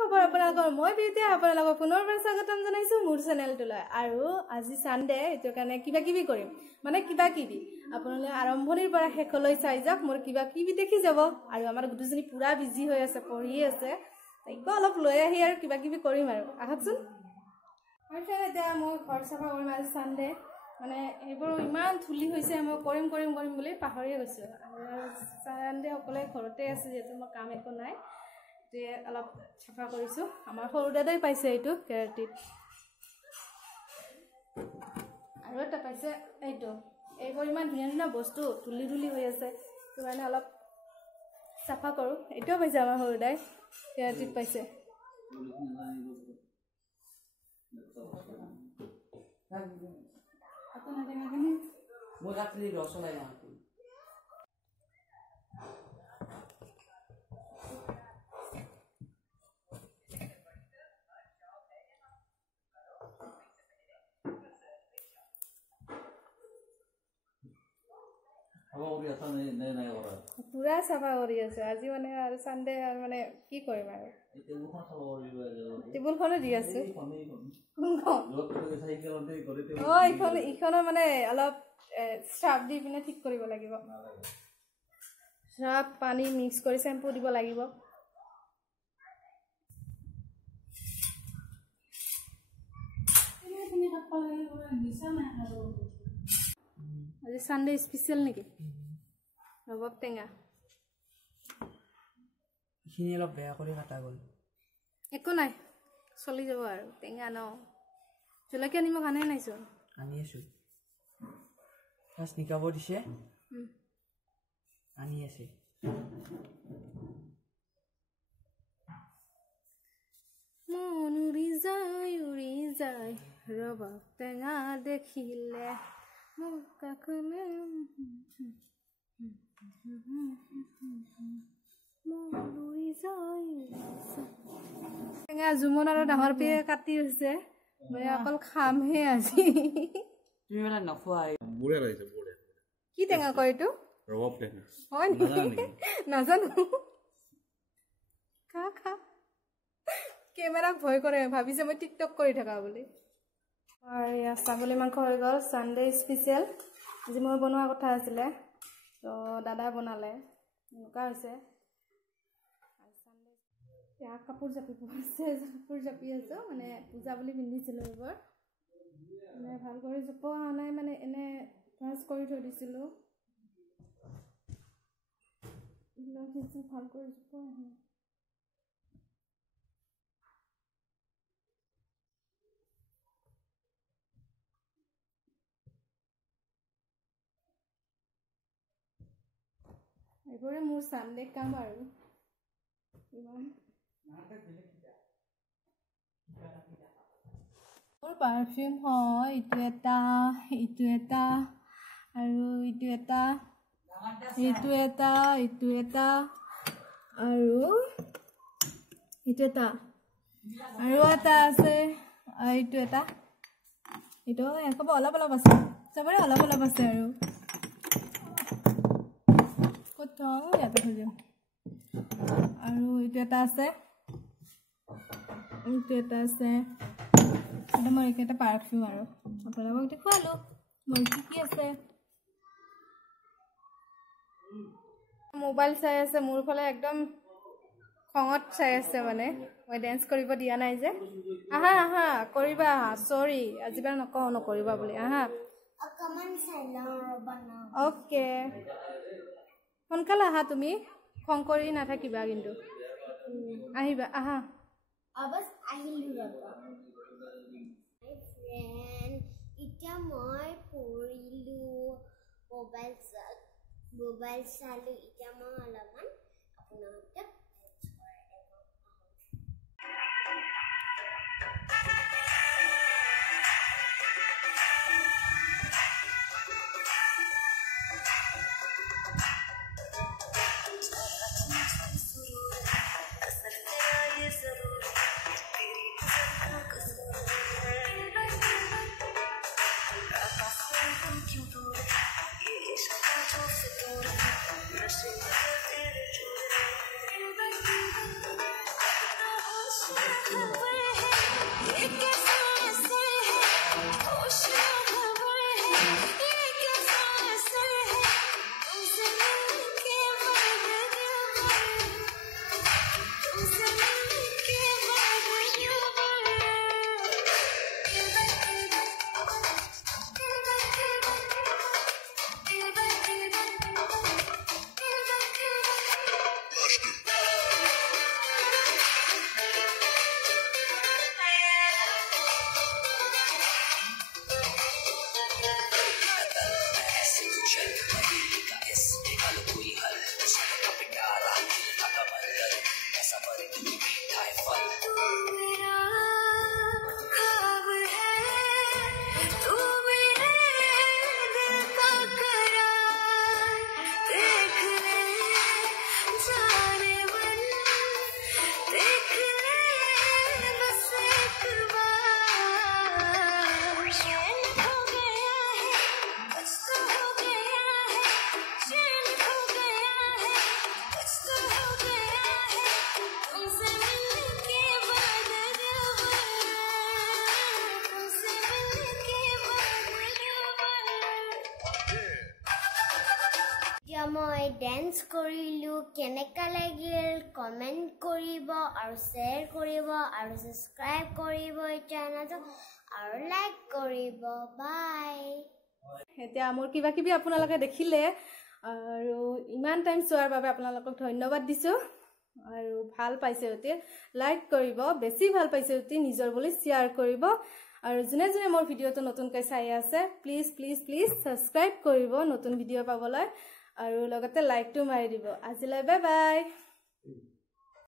খবৰ আপোনালোকৰ মই বিউটি আপোনালোকক পুনৰবাৰ স্বাগতম জনাইছো মোৰ চেনেলটোলৈ আৰু আজি সানডে এটো কাৰণে কিবা কিবি কৰিম মানে কিবা কিবি আপোনালোকে আৰম্ভণিৰ পৰা শেষলৈ চাই যাওক মোৰ কিবা কিবি দেখি যাব আৰু আমাৰ গুটুজনী পুৰা বিজি হৈ আছে পঢ়ি আছে তাইকো অলপ লৈ আহি আৰু কিবা কিবি কৰিম আৰু আহকচোন আৰু এতিয়া মই ঘৰ চাফা কৰিম আজি সানডে মানে এইবোৰ ইমান ধুলি হৈছে মই কৰিম বুলি পাহৰিয়ে গৈছো সানডে সকলে ঘৰতে আছে যেটো মই কাম একো নাই তে অলপ চাফা কৰিছো আমাৰ সৰু দাদাই পাইছে এইটো কেৰাটিত আৰু এটা পাইছে এইটো এইবোৰ ইমান ধুনীয়া বস্তু ধুলি হৈ আছে তো মানে অলপ চাফা কৰো এটো পাইছে আমাৰ সৰু দাদাই কেৰাটিত পাইছে মই ৰাতি ৰসলাই না পুৰা চাফা কৰি আছে আজি মানে আৰু সানডে মানে কি কৰিম আৰু টেবুলখনো দি আছো ইখনৰ মানে অলপ স্ক্ৰাব দি পিনে ঠিক কৰিব লাগিব স্ক্ৰাব পানী মিক্স কৰি শ্যাম্পু দিব লাগিব আজি সানডে স্পেশাল নেকি ৰবব টেঙা খিনি অলপ বেয়া কৰি কাটা গল একো নাই চলি যাব আৰু টেঙা ন জলকীয়া নিমখ আনে নাইছো আনি আছো ফাৰ্ষ্ট নিকাব দিছে আনি আছে মন উৰি যায় ৰবব টেঙা দেখিলে মোক কাকলে টেঙা জুমন আৰু ডাঙৰ পেয়ে কাটি হৈছে মই অকল খামহে আজি তুমি মানে নখোৱা বুঢ়া লাগিছে বুঢ়া কি টেঙা কয় এইটো ৰবব টেঙা হয় নেকি নাজানো খা কেমেৰাক ভয় কৰে ভাবিছে মই টিকটক কৰি থাকা বুলি আৰু ইয়া ছাগলী মাংস হৈ গ'ল সানডে স্পেশাল আজি মই বনোৱা কথা আছিলে তো দাদা বনালে এনেকুৱা হৈছে ইয়া কাপোৰ জাপি আছো মানে পূজা বুলি পিন্ধিছিলো এইবোৰ মানে ভাল কৰি জপোৱা নাই মানে এনে ভাজ কৰি থৈ দিছিলো ভাল কৰি জপোৱা নাই এইবোৰে মোৰ সানডে কাম আৰু ইমান মোৰ পাৰফিউম হয় ইটো এটা আৰু ইটো এটা আৰু ইটো এটা আছে ইটো এটা ইটো একব অলপ আছে সবৰে অলপ আছে আৰু ইয়াতে থৈ দিম আৰু এইটো এটা আছে এটা মই এটা পাৰফিউম আৰু আপোনালোকক দেখুৱালো মোৰ কি আছে মোবাইল চাই আছে মোৰ ফালে একদম খঙত চাই আছে মানে মই ডেন্স কৰিব দিয়া নাই যে আহা কৰিবা সৰি আজিবাৰ নকৰিবা বুলি আহা অ'কে সোনকালে আহা তুমি খং কৰি নাথাকিবা কিন্তু আহিবা আহা আবাস আহিলো ৰবা মাই ফ্ৰেন্ড ইটা মই পঢ়িলো মোবাইল চালো ইটা মই অলপমান আপোনালোকক মই ডেন্স কৰিলো কেনেকা লাগিল কমেন্ট কৰিব আৰু শেয়াৰ কৰিব আৰু সাবস্ক্ৰাইব কৰিব এই চেনেলটো আৰু লাইক কৰিব বাই এতিয়া মোৰ কিবা কিবি আপোনালোকে দেখিলে আৰু ইমান টাইম চোৱাৰ বাবে আপোনালোকক ধন্যবাদ দিছো আৰু ভাল পাইছে অতি লাইক কৰিব বেছি ভাল পাইছে অতি নিজৰ বুলি শেয়াৰ কৰিব আৰু জুনে জুনে মোৰ ভিডিওটো নতুনকৈ চাই আছে প্লিজ প্লিজ প্লিজ সাবস্ক্ৰাইব কৰিব নতুন ভিডিও পাবলৈ আৰু লগতে লাইকটো মাৰি দিব আজিলৈ বাই বাই